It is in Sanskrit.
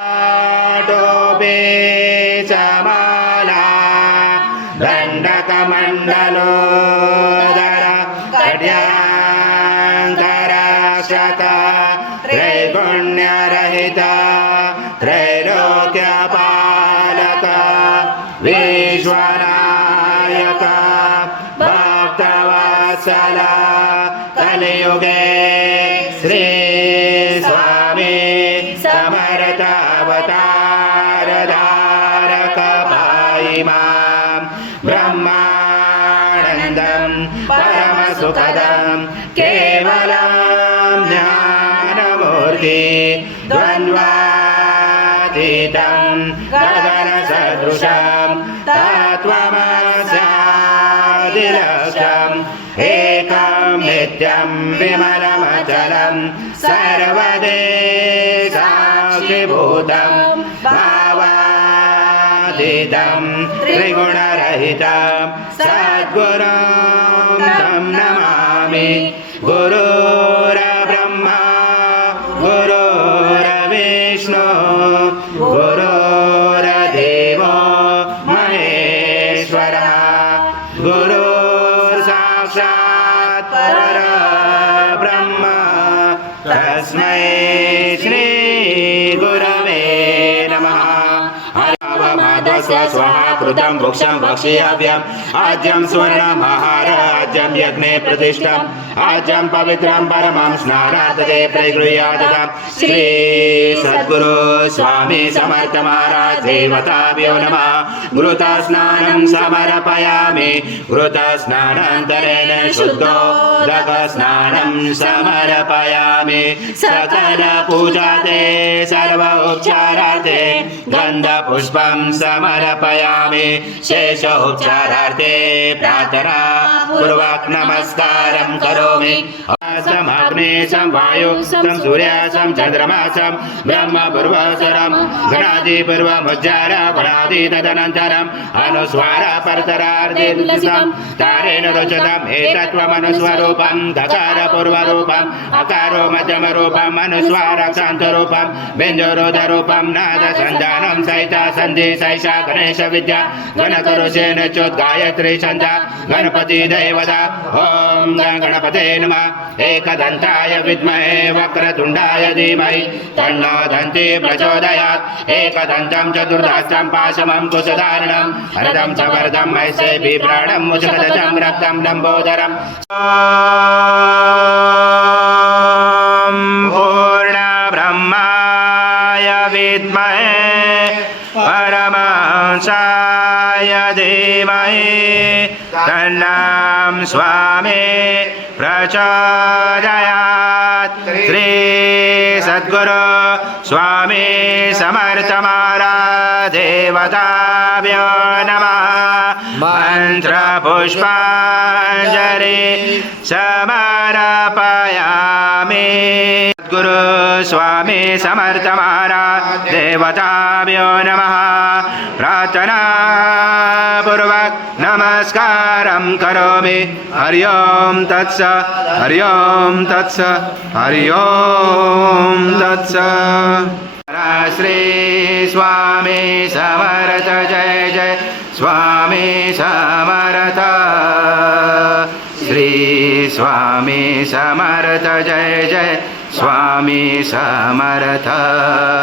टोपे चमाला दण्डकमण्डलोदर कट्याङ्करक्षत त्रैगुण्यरहित त्रैलोक्यपालक विश्वनायक भक्तवत्सल कलियुगे श्री स्वामी समर्थ अवतार धारक भाई मां ब्रह्मानन्दं परम सुखदं केवलं ज्ञानमूर्ति द्वन्द्वातीतं गगनसदृशं तत्त्वमस्यादिलक्ष्यम् एकं नित्यं विमलमचलं सर्वदेशाक्षिभूतं भावातीतं त्रिगुणरहितं सद्गुरुं तं नमामि। गुरुर्ब्रह्मा गुरुर्विष्णु गुरुर्देवो महेश्वरः गुरुर्साक्षात् परब्रह्म तस्मै श्री गुरवे नमः। स्वाहा कृतं भुक्षं भक्ष्याव्यम् आज्यं सुवर्णमहाराज्यं यज्ञे प्रतिष्ठम् आज्यं पवित्रं परमं स्नानार्थे प्रगृह्यादतां श्री सद्गुरु स्वामी समर्थ महाराज देवताभ्यो नमः। घृतस्नानं समर्पयामि घृतस्नानान्तरेण शुद्धोदकस्नानं समर्पयामि सकल पूजाते सर्व उपचारार्थे गन्धपुष्पं समर्पयामि शेषोपचारार्थे प्रार्थना पूर्वक नमस्कारं करोमि। अग्नेशं वायुं सूर्यासं चन्द्रमासं ब्रह्म पूर्वसरं गणादि पूर्वमुज्जार गणादि तदनन्तरम् अनुस्वार परतरार्धेदुतं तारेण रोचतम् एतत्त्वमनुस्वरूपं दकार पूर्वरूपम् अकारो मध्यमरूपम् अनुस्वार क्षान्तरूपं बिन्दुरुदरूपं नाद सन्धानं सहिता सन्धि सैषा गणेश विद्या गणकरुषेण चोद्गायत्री छन्दा गणपति देवता ओम गणपते नमः। एकदन्ताय विद्महे वक्रतुण्डाय धीमहि तन्नो दन्ती प्रचोदयात् एकदन्तं चतुर्धास्त्रं पाशमं कुशधारणं हरदं च वरदं ऐसे बिभ्राणं मुचकदचं रक्तं लम्बोदरम् पूर्ण ब्रह्माय विद्महे परमहंसाय धीमहि तन्नं स्वामी प्रचोदयात्। श्री सद्गुरु स्वामी समर्थ महाराज देवताभ्यो नमः। मंत्र पुष्पांजलि समर्पयामि। गुरु स्वामी समर्थ महाराज देवताभ्यो नमः। प्रार्थना पूर्वक नमस्कारं करोमि। हरि ओम तत्स हरि ओम तत्स हरि ओम तत्स। श्री स्वामी समर्थ जय जय स्वामी समर्थ। श्री स्वामी समर्थ जय जय स्वामी समर्थ।